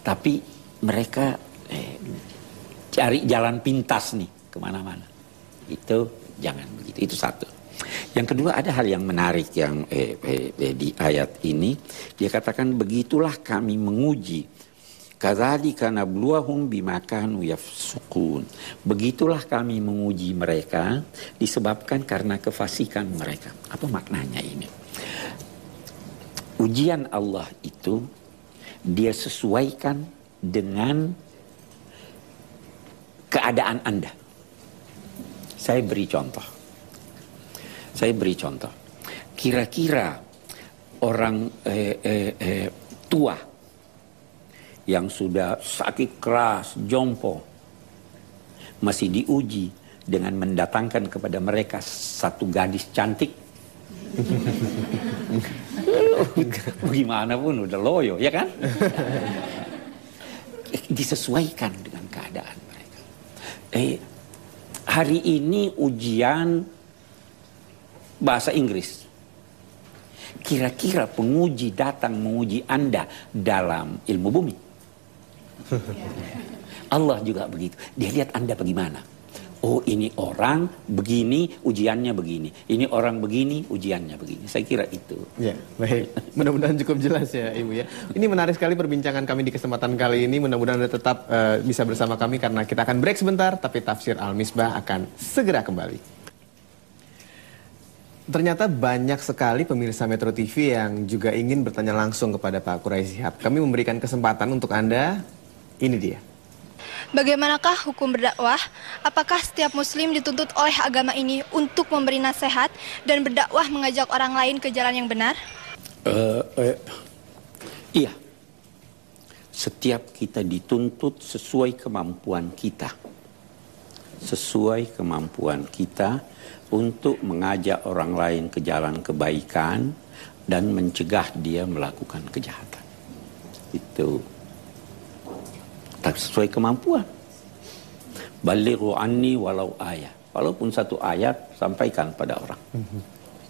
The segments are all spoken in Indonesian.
Tapi mereka cari jalan pintas nih kemana-mana. Itu jangan begitu. Itu satu. Yang kedua, ada hal yang menarik yang di ayat ini. Dia katakan, begitulah kami menguji. Kadzalika nabluwahum bima kanu yafsukun. Begitulah kami menguji mereka disebabkan karena kefasikan mereka. Apa maknanya ini? Ujian Allah itu dia sesuaikan dengan keadaan Anda. Saya beri contoh. Kira-kira orang tua yang sudah sakit keras, jompo, masih diuji dengan mendatangkan kepada mereka satu gadis cantik. Gimana pun udah loyo, ya kan? Disesuaikan dengan keadaan mereka. Hari ini ujian bahasa Inggris. Kira-kira penguji datang menguji Anda dalam ilmu bumi. Allah juga begitu. Dia lihat Anda bagaimana. Oh, ini orang begini, ujiannya begini. Ini orang begini, ujiannya begini. Saya kira itu. Ya, baik. Mudah-mudahan cukup jelas ya, Ibu ya. Ini menarik sekali perbincangan kami di kesempatan kali ini. Mudah-mudahan Anda tetap bisa bersama kami karena kita akan break sebentar, tapi Tafsir Al-Misbah akan segera kembali. Ternyata banyak sekali pemirsa Metro TV yang juga ingin bertanya langsung kepada Pak Quraish Shihab. Kami memberikan kesempatan untuk Anda. Ini dia. Bagaimanakah hukum berdakwah? Apakah setiap muslim dituntut oleh agama ini untuk memberi nasihat dan berdakwah mengajak orang lain ke jalan yang benar? Iya. Setiap kita dituntut sesuai kemampuan kita. Sesuai kemampuan kita untuk mengajak orang lain ke jalan kebaikan dan mencegah dia melakukan kejahatan. Itu tak sesuai kemampuan. Balighu anni walau ayat. Walaupun satu ayat, sampaikan pada orang.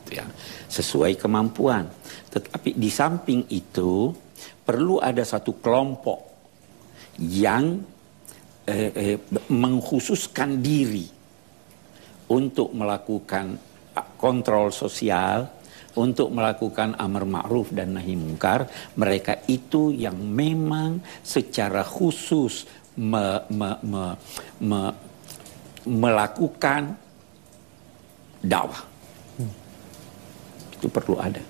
Itu ya. Sesuai kemampuan. Tetapi di samping itu, perlu ada satu kelompok yang mengkhususkan diri untuk melakukan kontrol sosial, untuk melakukan amar ma'ruf dan nahi mungkar. Mereka itu yang memang secara khusus melakukan dakwah. Itu perlu ada.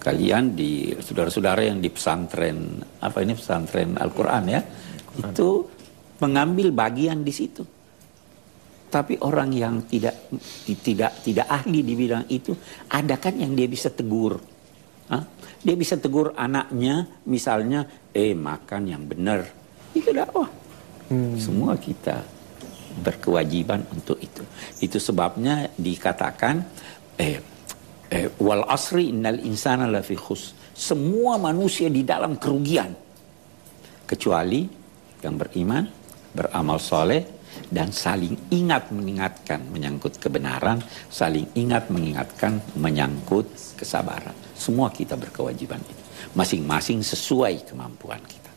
Kalian di saudara-saudara yang di pesantren, pesantren Al-Quran ya, itu mengambil bagian di situ. Tapi orang yang tidak ahli di bidang itu, ada kan yang dia bisa tegur. Dia bisa tegur anaknya, misalnya, makan yang benar. Itu dakwah. Semua kita berkewajiban untuk itu. Itu sebabnya dikatakan, wal asri innal insana lafi khus. Semua manusia di dalam kerugian. Kecuali yang beriman, beramal soleh, dan saling ingat mengingatkan menyangkut kebenaran, saling ingat mengingatkan menyangkut kesabaran. Semua kita berkewajiban itu. Masing-masing sesuai kemampuan kita.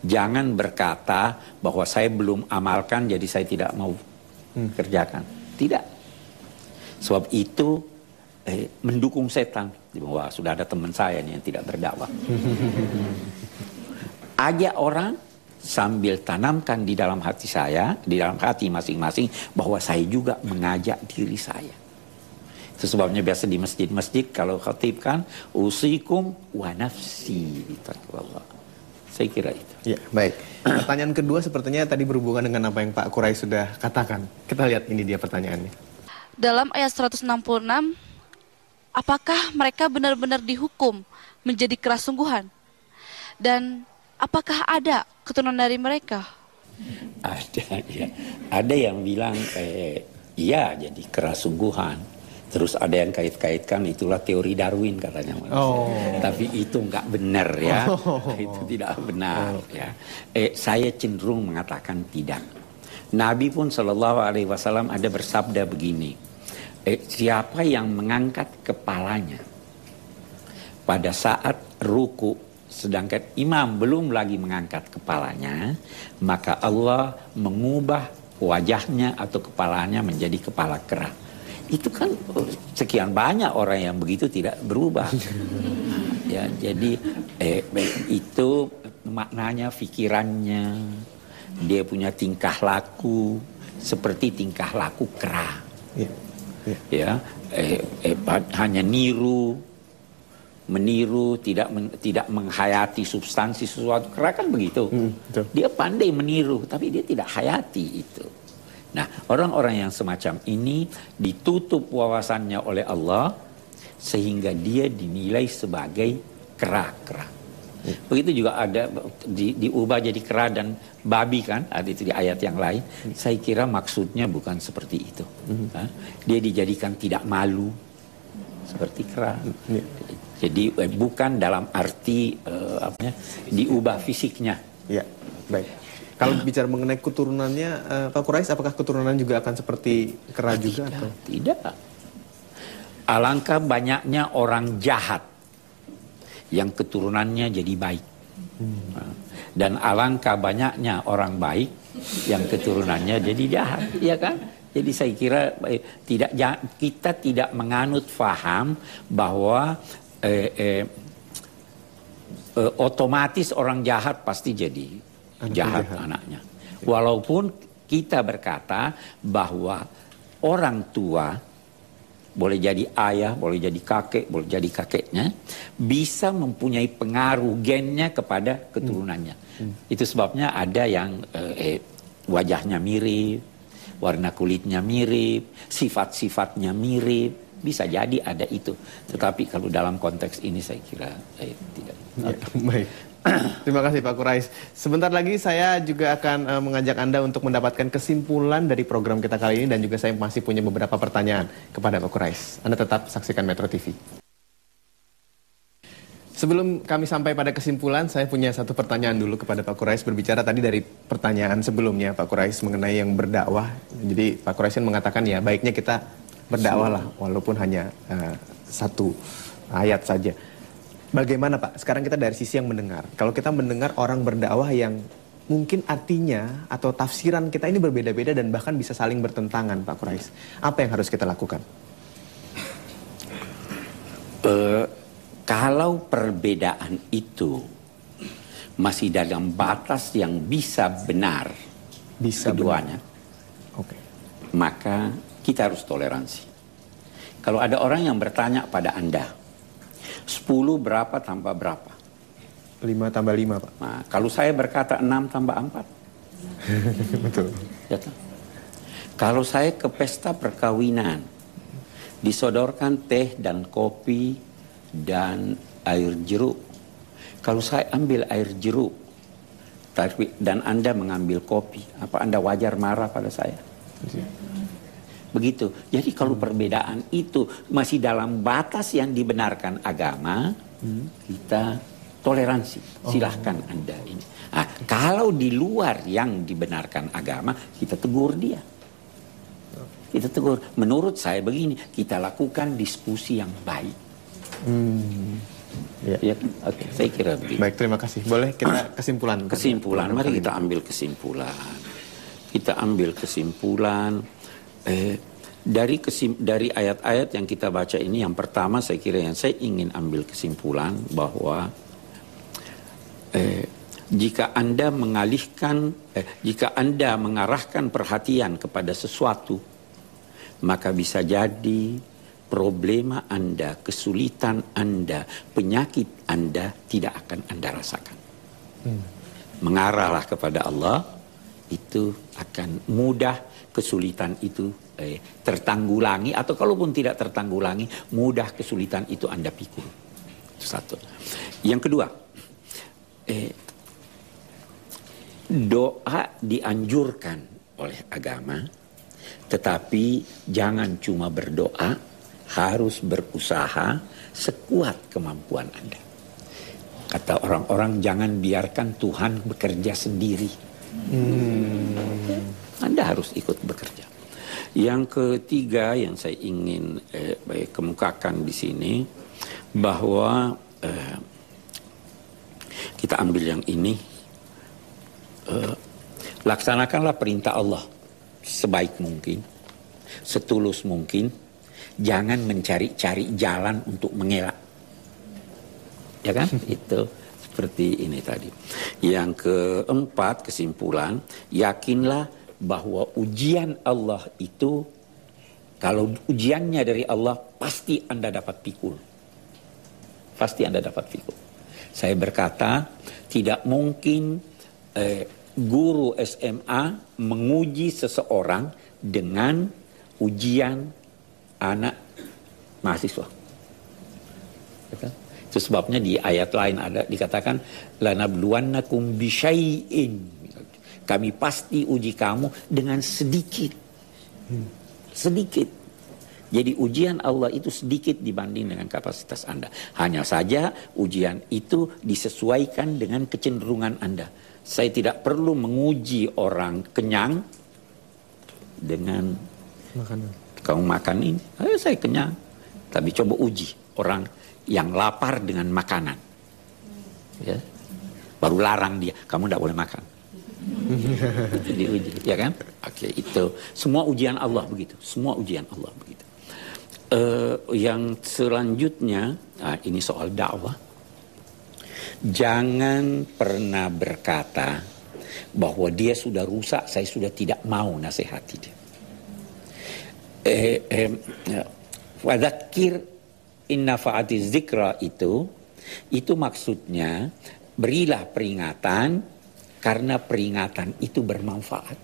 Jangan berkata bahwa saya belum amalkan jadi saya tidak mau kerjakan. Tidak. Sebab itu mendukung setan. Bahwa sudah ada teman saya nih yang tidak berdakwah. Ajak orang sambil tanamkan di dalam hati saya, di dalam hati masing-masing, bahwa saya juga mengajak diri saya. Itu sebabnya biasa di masjid-masjid kalau khatib kan, usikum wa nafsi bitaqwallah. Saya kira itu. Ya, baik. Pertanyaan kedua sepertinya tadi berhubungan dengan apa yang Pak Quraish sudah katakan. Kita lihat ini dia pertanyaannya. Dalam ayat 166, apakah mereka benar-benar dihukum menjadi keras sungguhan? Dan apakah ada keturunan dari mereka? Ada, ya. Ada yang bilang, iya jadi keras sungguhan. Terus ada yang kait-kaitkan itulah teori Darwin katanya manusia. Tapi itu nggak benar ya. Itu tidak benar ya. Saya cenderung mengatakan tidak. Nabi pun Shallallahu Alaihi Wasallam ada bersabda begini. Siapa yang mengangkat kepalanya pada saat ruku sedangkan imam belum lagi mengangkat kepalanya, maka Allah mengubah wajahnya atau kepalanya menjadi kepala kera. Itu kan sekian banyak orang yang begitu tidak berubah. Ya, jadi itu maknanya pikirannya, dia punya tingkah laku seperti tingkah laku kera. Ya, hanya meniru, tidak menghayati substansi sesuatu. Kera kan begitu. Dia pandai meniru, tapi dia tidak hayati itu. Nah, orang-orang yang semacam ini ditutup wawasannya oleh Allah sehingga dia dinilai sebagai kera-kera. Begitu juga ada diubah jadi kera dan babi kan, ada itu di ayat yang lain. Saya kira maksudnya bukan seperti itu. Dia dijadikan tidak malu seperti kera. Jadi bukan dalam arti diubah fisiknya. Ya, baik. Kalau bicara mengenai keturunannya, Pak Quraisy, apakah keturunan juga akan seperti kera juga? Atau? Tidak. Alangkah banyaknya orang jahat yang keturunannya jadi baik. Dan alangkah banyaknya orang baik yang keturunannya jadi jahat. Iya kan? Jadi saya kira kita tidak menganut faham bahwa otomatis orang jahat pasti jadi jahat anaknya. Walaupun kita berkata bahwa orang tua boleh jadi ayah, boleh jadi kakek, boleh jadi kakeknya, bisa mempunyai pengaruh gennya kepada keturunannya. Itu sebabnya ada yang wajahnya mirip, warna kulitnya mirip, sifat-sifatnya mirip, bisa jadi ada itu. Tetapi kalau dalam konteks ini saya kira tidak. Ya, baik. Terima kasih Pak Quraisy. Sebentar lagi saya juga akan mengajak Anda untuk mendapatkan kesimpulan dari program kita kali ini, dan juga saya masih punya beberapa pertanyaan kepada Pak Quraisy. Anda tetap saksikan Metro TV. Sebelum kami sampai pada kesimpulan, saya punya satu pertanyaan dulu kepada Pak Quraisy, berbicara tadi dari pertanyaan sebelumnya Pak Quraisy mengenai yang berdakwah. Jadi Pak Quraisy mengatakan ya baiknya kita berdakwah lah walaupun hanya satu ayat saja. Bagaimana Pak? Sekarang kita dari sisi yang mendengar. Kalau kita mendengar orang berdakwah yang mungkin artinya atau tafsiran kita ini berbeda-beda dan bahkan bisa saling bertentangan, Pak Quraisy. Apa yang harus kita lakukan? Kalau perbedaan itu masih dalam batas yang bisa benar keduanya, maka kita harus toleransi. Kalau ada orang yang bertanya pada Anda, 10 berapa tambah berapa? 5 tambah 5, Pak. Nah, kalau saya berkata 6 tambah 4. Betul. Ya, kalau saya ke pesta perkawinan, disodorkan teh dan kopi dan air jeruk. Kalau saya ambil air jeruk dan Anda mengambil kopi, apa Anda wajar marah pada saya? Begitu. Jadi kalau perbedaan itu masih dalam batas yang dibenarkan agama, kita toleransi. Silahkan Anda ini. Nah, kalau di luar yang dibenarkan agama, kita tegur dia. Kita tegur. Menurut saya begini, kita lakukan diskusi yang baik. Ya, oke, saya kira begitu. Baik, terima kasih. Boleh kita kesimpulan? Kesimpulan, mari kita ambil kesimpulan. Kita ambil kesimpulan. Dari ayat-ayat yang kita baca ini, yang pertama saya kira yang saya ingin ambil kesimpulan bahwa jika Anda mengarahkan perhatian kepada sesuatu, maka bisa jadi problema Anda, kesulitan Anda, penyakit Anda tidak akan Anda rasakan. Mengarahlah kepada Allah, itu akan mudah kesulitan itu tertanggulangi, atau kalaupun tidak tertanggulangi, mudah kesulitan itu Anda pikul. Itu satu. Yang kedua, doa dianjurkan oleh agama, tetapi jangan cuma berdoa, harus berusaha sekuat kemampuan Anda. Kata orang-orang, jangan biarkan Tuhan bekerja sendiri. Anda harus ikut bekerja. Yang ketiga yang saya ingin kemukakan di sini, bahwa kita ambil yang ini. Laksanakanlah perintah Allah sebaik mungkin, setulus mungkin. Jangan mencari-cari jalan untuk mengelak. Ya kan? Itu seperti ini tadi. Yang keempat, kesimpulan, yakinlah bahwa ujian Allah itu, kalau ujiannya dari Allah, pasti Anda dapat pikul. Pasti Anda dapat pikul. Saya berkata, tidak mungkin guru SMA menguji seseorang dengan ujian anak mahasiswa. Itu sebabnya di ayat lain ada dikatakan lanabluwannakum bisyai'in. Kami pasti uji kamu dengan sedikit. Sedikit. Jadi ujian Allah itu sedikit dibanding dengan kapasitas Anda. Hanya saja ujian itu disesuaikan dengan kecenderungan Anda. Saya tidak perlu menguji orang kenyang dengan Makanan. kamu makan ini, saya kenyang. Tapi coba uji orang yang lapar dengan makanan. Ya. Baru larang dia, kamu tidak boleh makan. Itu diuji, ya kan? Oke, itu semua ujian Allah begitu. Semua ujian Allah begitu. Yang selanjutnya, ini soal dakwah. Jangan pernah berkata bahwa dia sudah rusak, saya sudah tidak mau nasihati dia. Wadakir inna fa'ati zikra itu maksudnya berilah peringatan karena peringatan itu bermanfaat.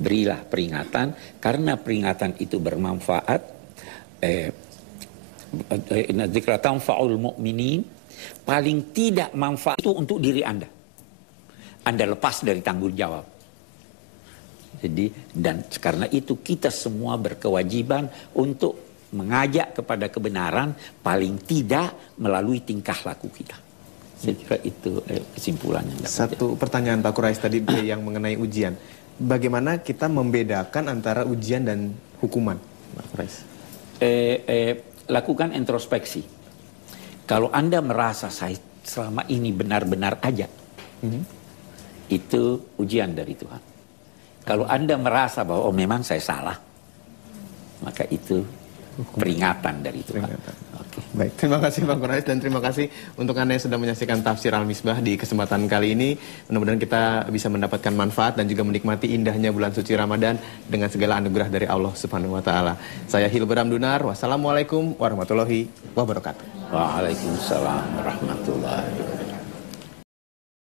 Berilah peringatan karena peringatan itu bermanfaat. Inna zikra tanfa'ul mu'minin. Paling tidak manfaat itu untuk diri Anda. Anda lepas dari tanggung jawab. Jadi, dan karena itu kita semua berkewajiban untuk mengajak kepada kebenaran, paling tidak melalui tingkah laku kita. Saya kira itu kesimpulannya. Satu pertanyaan Pak Quraish tadi yang mengenai ujian. Bagaimana kita membedakan antara ujian dan hukuman, Pak Quraish? Lakukan introspeksi. Kalau Anda merasa saya selama ini benar-benar aja, itu ujian dari Tuhan. Kalau Anda merasa bahwa memang saya salah, maka itu peringatan dari Tuhan. Oke. Baik, terima kasih Pak Quraish dan terima kasih untuk Anda yang sudah menyaksikan Tafsir Al-Misbah di kesempatan kali ini. Mudah-mudahan kita bisa mendapatkan manfaat dan juga menikmati indahnya bulan suci Ramadan dengan segala anugerah dari Allah Subhanahu wa taala. Saya Hilbram Dunar. Wassalamualaikum warahmatullahi wabarakatuh. Waalaikumsalam warahmatullahi wabarakatuh.